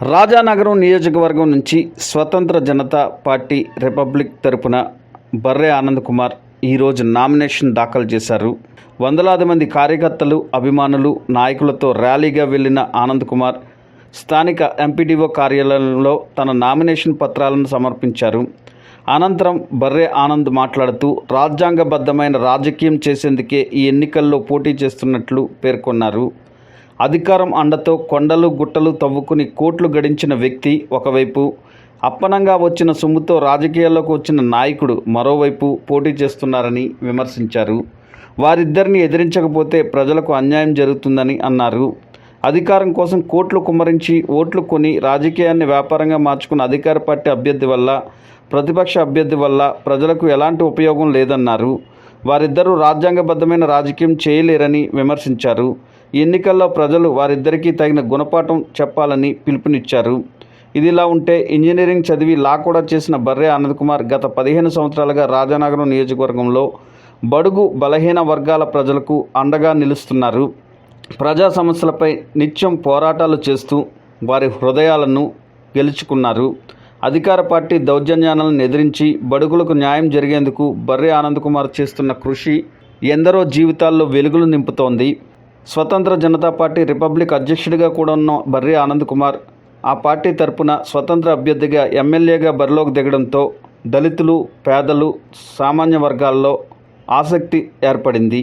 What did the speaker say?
రాజానగరం నియోజకవర్గం నుంచి స్వతంత్ర జనతా పార్టీ రిపబ్లిక్ తరపున బర్రె ఆనంద్ కుమార్ ఈరోజు నామినేషన్ దాఖలు చేశారు. వందలాది మంది కార్యకర్తలు అభిమానులు నాయకులతో ర్యాలీగా వెళ్ళిన ఆనంద్ కుమార్ స్థానిక ఎంపీడీఓ కార్యాలయంలో తన నామినేషన్ పత్రాలను సమర్పించారు. అనంతరం బర్రె ఆనంద్ మాట్లాడుతూ రాజ్యాంగబద్ధమైన రాజకీయం చేసేందుకే ఈ ఎన్నికల్లో పోటీ చేస్తున్నట్లు పేర్కొన్నారు. అధికారం అండతో కొండలు గుట్టలు తవ్వుకుని కోట్లు గడించిన వ్యక్తి ఒకవైపు అప్పనంగా వచ్చిన సొమ్ముతో రాజకీయాల్లోకి వచ్చిన నాయకుడు మరోవైపు పోటీ చేస్తున్నారని విమర్శించారు. వారిద్దరిని ఎదిరించకపోతే ప్రజలకు అన్యాయం జరుగుతుందని అన్నారు. అధికారం కోసం కోట్లు కుమ్మరించి ఓట్లు కొని రాజకీయాన్ని వ్యాపారంగా మార్చుకున్న అధికార పార్టీ అభ్యర్థి వల్ల ప్రతిపక్ష అభ్యర్థి వల్ల ప్రజలకు ఎలాంటి ఉపయోగం లేదన్నారు. వారిద్దరూ రాజ్యాంగబద్ధమైన రాజకీయం చేయలేరని విమర్శించారు. ఎన్నికల్లో ప్రజలు వారిద్దరికీ తగిన గుణపాఠం చెప్పాలని పిలుపునిచ్చారు. ఇదిలా ఉంటే ఇంజనీరింగ్ చదివి లా కూడా చేసిన బర్రె ఆనంద్ కుమార్ గత పదిహేను సంవత్సరాలుగా రాజానగరం నియోజకవర్గంలో బడుగు బలహీన వర్గాల ప్రజలకు అండగా నిలుస్తున్నారు. ప్రజా సమస్యలపై నిత్యం పోరాటాలు చేస్తూ వారి హృదయాలను గెలుచుకున్నారు. అధికార పార్టీ దౌర్జన్యాలను ఎదిరించి బడుగులకు న్యాయం జరిగేందుకు బర్రె ఆనంద్ కుమార్ చేస్తున్న కృషి ఎందరో జీవితాల్లో వెలుగులు నింపుతోంది. స్వతంత్ర జనతా పార్టీ రిపబ్లిక్ అధ్యక్షుడిగా కూడా ఉన్న బర్రి ఆనంద్ కుమార్ ఆ పార్టీ తరపున స్వతంత్ర అభ్యర్థిగా ఎమ్మెల్యేగా బరిలోకి దిగడంతో దళితులు పేదలు సామాన్య వర్గాల్లో ఆసక్తి ఏర్పడింది.